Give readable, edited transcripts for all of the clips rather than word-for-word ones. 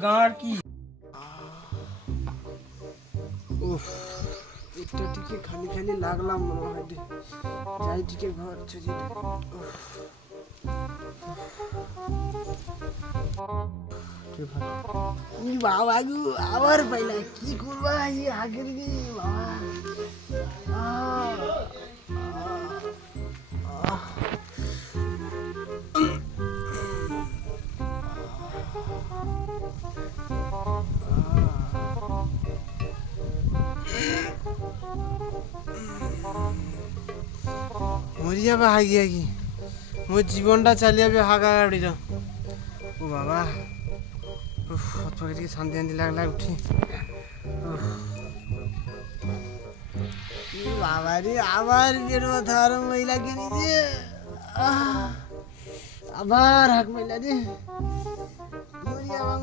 গাঁর কি উফ, এটা টিকে খালি খালি লাগলাম মনে হয় যাই টিকে ঘর চলে বাবা গু আবার পাইলা কি করবা আগের বাবা মরি যাবে হাগি হাগি মোর জীবনটা চালিয়ে যাবে হাগা গাড়ির ও বাবা থেকে শান্তি শান্তি লাগলা উঠি বাবা রে আবার বের মাথা আরো মহিলা কিনি যে আবার হাক মহিলা রে মরি যাবা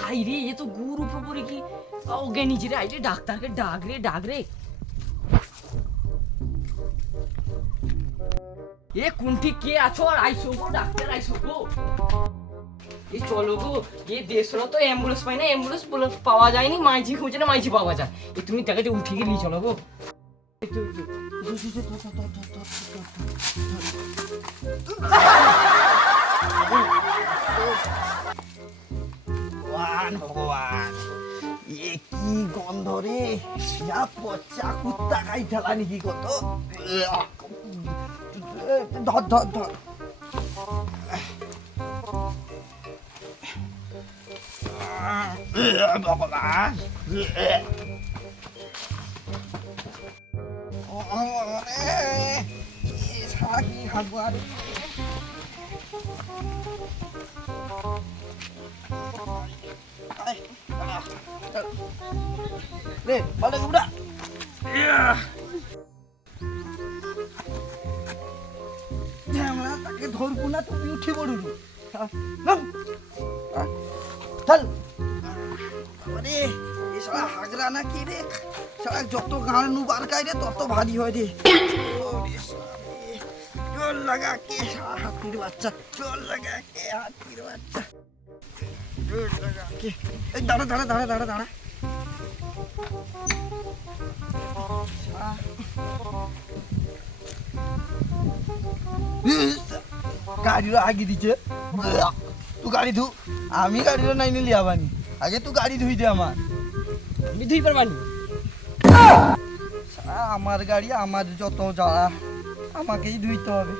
হাই রে এ তো গুর উপর পড়ে কি অজ্ঞানী রে আইরে ডাক্তারকে ডাক রে এ কোনটি কে আছো আর আইসো গো ডাক্তার আইসো গো এই চলো গো এ দেশরা তো অ্যাম্বুলেন্স পাই না অ্যাম্বুলেন্স পাওয়া যায়নি মাঝি খুঁজে না মাঝি পাওয়া যায় এ তুমি তাকে উঠে গিয়ে নিয়ে চলো গো ভগবান এ কি গন্ধ রে যা পচা কুত্তা খাই ঠেলা নাকি কত ধর ধর ধর ভগবান কি খাবো আর রে বড় গুড়া আমরা তাকে ধরবো না তুমি উঠে পড়ু চল আরে এ সারা হাগরা না কি রে সারা যত গান নু বারকাই রে তত ভারী হয় রে চল লাগা কে হাতির বাচ্চা চল লাগা কে হাতির বাচ্চা চল লাগা কে এই দাঁড়া দাঁড়া দাঁড়া দাঁড়া দাঁড়া গাড়ির আগে দিচ্ছে তুই গাড়ি ধু আমি গাড়ির নাই নিলি আবানি আগে তুই গাড়ি ধুই দে আমার আমি ধুই পারবানি আমার গাড়ি আমার যত যারা আমাকেই ধুইতে হবে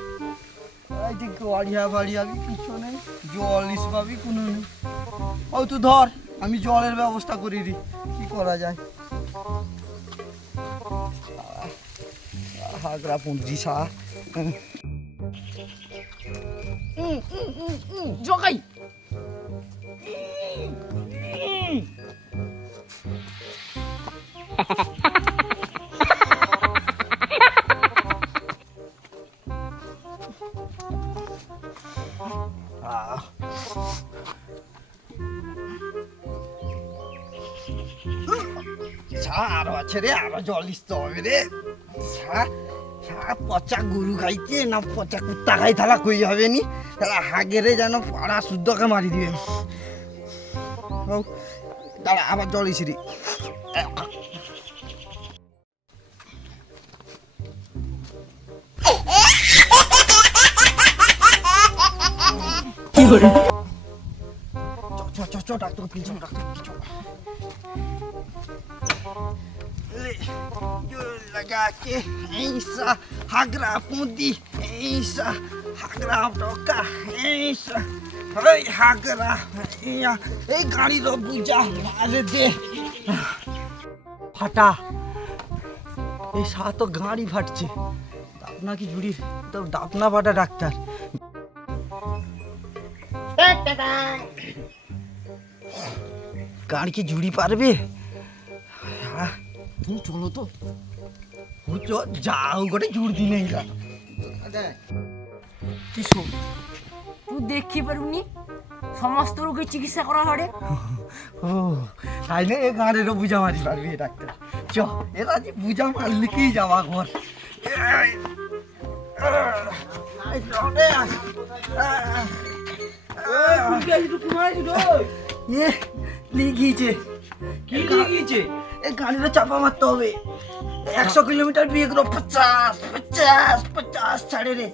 এই যে গাড়িয়া বাড়িয়াবি কিছু নেই জল পাবি কোনো নেই ও তুই ধর আমি জলের ব্যবস্থা করে দিই কি করা যায় হাগরা পুঁজি সা জগাই আরো আছে রে আরো জল দিতে হবে রে পচা গরু খাইছে না পচা কুত্তা খাই তাহলে কই হবে নি তাহলে হাগেরে যেন পাড়া শুদ্ধকে মারি দিবে দাঁড়া আবার জল ইসি রে কি করে চ ডাক্তার পিছু लगा के ऐसा हागरा पूंदी ऐसा हागरा टोका ऐसा हाय हागरा या ए गाड़ी रो बुझा मार दे फाटा এই সা তো গাড়ি ফাটছে ডাবনা কি জুড়ি তো ডাবনা ফাটা ডাক্তার গাড়ি কি জুড়ি পারবে তুমি চলো তো যাও গোটে জুড় দিনে কিছু তুই দেখি পারুনি সমস্ত রোগের চিকিৎসা করা হয়। ও তাই না, এ গাঁড়েরও বুঝা মারি পারবি এ ডাক্তার। চ এরা যে বুঝা মারলিকেই যাওয়া ঘর। লিখিয়েছে কি লিখিয়েছে? এই গাড়িটা চাপা মারতে হবে। 100 কিলোমিটার বিয়ে করো 50 ছাড়ে রে।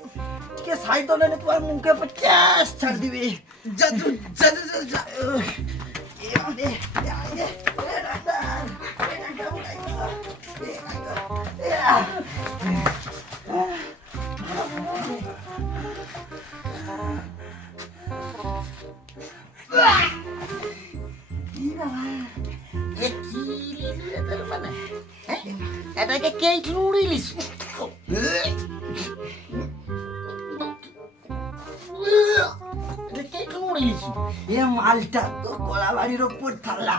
কে সাইকেল এনে তোমার মুখে 50 ছাড় দিবে। যা যা যা যা। এটাকে কে উড়িলিস? এ মালটা তো কলাবাড়ির ওপর থালা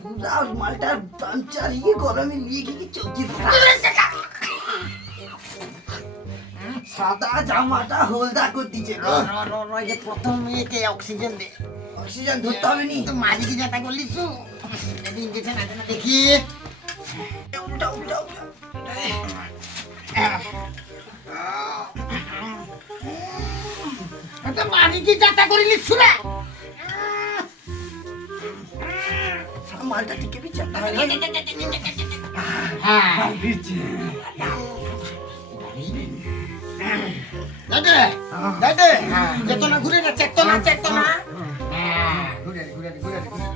পুরা মালটার পাঞ্চার ইয়ে গরমে নিয়ে গিয়ে চৌকি সাদা জামাটা হলদা করে দিচ্ছে। প্রথম মেয়েকে অক্সিজেন দে। অক্সিজেন ধরতে হবে নি তো মাঝিকে যাতা করলিস ইঞ্জেকশন আছে না দেখি। উল্টা উল্টা উল্টা তো মাঝিকে যাতা করিলিস না। মালটা টিকে বিচ্ছে চেতনা ঘুরে না, চেতনা চেতনা ঘুরে ঘুরে ঘুরে ঘুরে।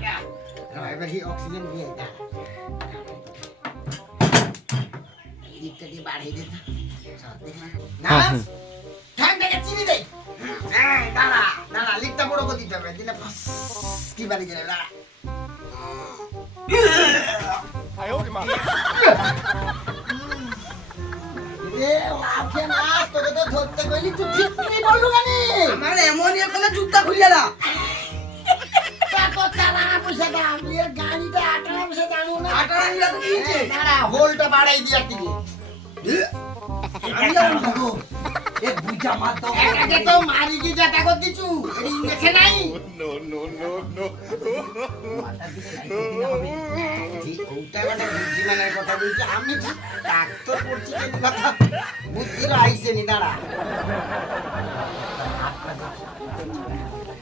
এবার অক্সিজেন দিয়ে দিকটা দিয়ে বাড়িয়ে দিত না। ঠান্ডাকে চিনি দেয়। দাঁড়া দাঁড়া, লিকটা বড় করে দিতে হবে, দিলে কি বাড়ি গেলে দাঁড়া। আমার এমন কোনো জুতা খুলিয়া না। হোলটা বাড়াই দিয়া দিবি। তো মারি কি যাতা কর দিছু, ইঞ্জেকশন নাই। বুদ্ধিমানের কথা বলছি আমি, ডাক্তার পড়ছি কথা বুদ্ধির আইসে নি। দাঁড়া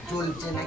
চলছে না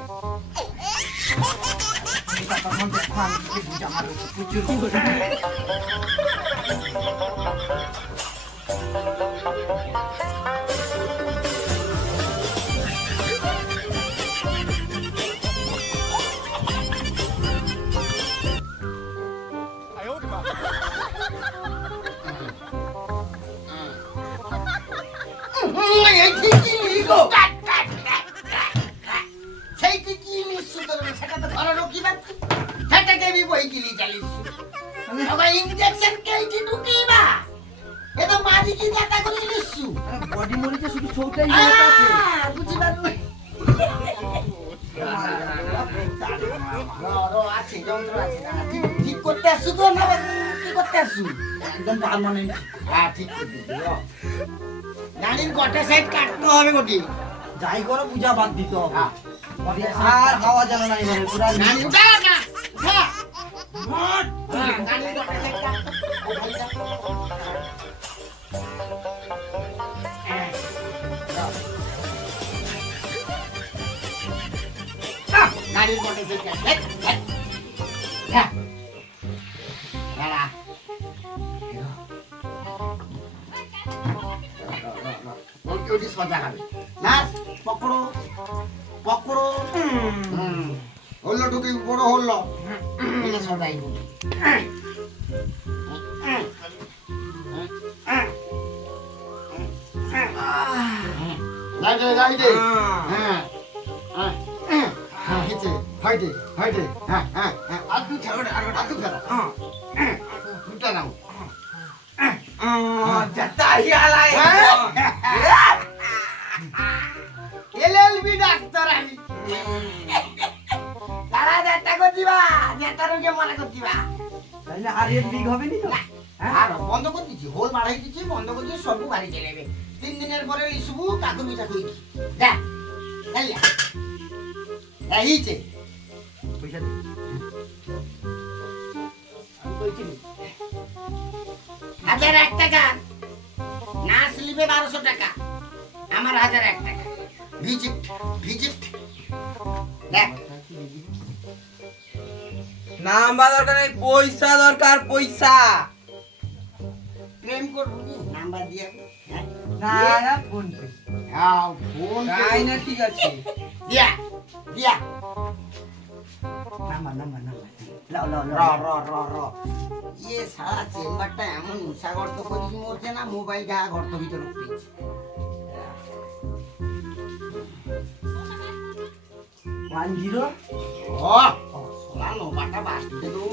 ইঞ্জেকশন কেজি ঢুকিবা এটা মারি কি যাতা করে নিছু। বডি মরিতে শুধু ছৌটাই বুঝি পারু আছে যন্ত্র আছে না, ঠিক করতে আসছু তো না কি করতে আসছু? একদম পার্মানেন্ট। হ্যাঁ ঠিক করতে গাড়ির গোটা সাইড কাটতে হবে গোটি। যাই করো পূজা বাদ দিতে হবে। হ্যাঁ। আর হাওয়া যেন নাই মানে পুরা গাড়ি উঠা না উঠা মোট গাড়ির গোটা সাইড কাটতে গাড়ির গোটা সাইড কাটতে হ্যাঁ দাঁড়া ওটি সোজা হবে না, পকড়ো পকড়ো হল্লো ঢুকি বড় হল্লো এটা সোজাই গাইডে গাইডে হ্যাঁ হ্যাঁ হ্যাঁ হেঁটে হাইটে হাইটে হ্যাঁ হ্যাঁ হ্যাঁ আর দু ছেড়ে আর দু ফেরা হ্যাঁ দুটা নাও এলএলবি ডাক্তার আমি তারা যেটা করতিবা যেটা রোগে মনে করতিবা তাহলে আর এর লিক হবে নি তো? আর বন্ধ করে দিচ্ছি, হোল মারাই দিচ্ছি, বন্ধ করে দিয়ে সব বাড়ি চলে যাবে। 3 দিনের পরে লিসবু কাকু মিটা কই যা হেলা এইছে পয়সা দে। আমি বলছি 1001 টাকা না স্লিপে 1200 টাকা আমার 1001 টাকা ভিজিট ভিজিট দেখ নাম্বার দরকার নেই, পয়সা দরকার, পয়সা। প্রেম করবো নাম্বার দিয়ে হ্যাঁ না না ফোন পে। হ্যাঁ ফোন তাই না, ঠিক আছে। দিয়া দিয়া নাম্বার নাম্বার নাম্বার লাও লাও র লাও। র র র ইয়ে সারা চেম্বারটা এমন উষা গর্ত করিস মরছে না মোবাইল গা গর্ত ভিতরে উঠতেছে 10 ও সোলা নোবাটা বাদ দে তো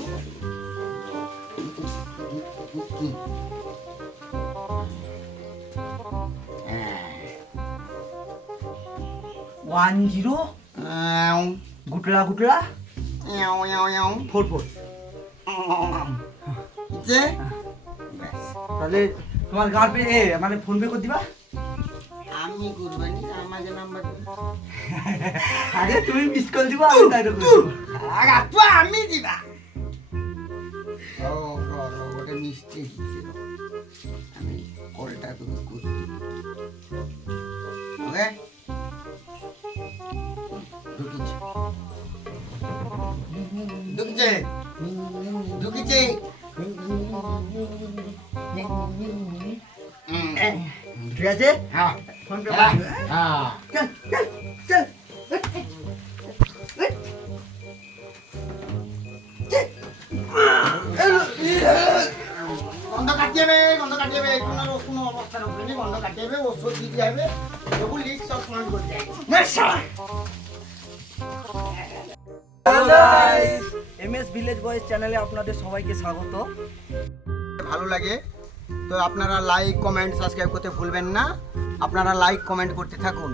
ওয়ান জিরো গুটলা গুটলা 44। যে তাহলে তোমার গার্লফ্রেন্ড মানে ফোন পে করে দিবা। আমি করবানি আমাকে নাম্বার আরে তুমি মিস কল দিবা, আমি তাই করব। আগা তো আমি দিবা ও ওটা মিষ্টি দিছে আমি কলটা তুমি করতে ওকে ঢুকিছে ঢুকিছে ঠিক আছে, হ্যাঁ ফোন পে হ্যাঁ করে দিবা। হ্যাঁ চল চল চল। গন্ধ কাটিয়ে যাবে কোনো অবস্থার উপরে নেই গন্ধ কাটিয়ে যাবে ওষুধ দিতে হবে তবু লিক সব সমান করে যায় hello guys, MS village boys চ্যানেলে আপনাদের সবাইকে স্বাগত। ভালো লাগে তো আপনারা লাইক কমেন্ট সাবস্ক্রাইব করতে ভুলবেন না আপনারা লাইক কমেন্ট করতে থাকুন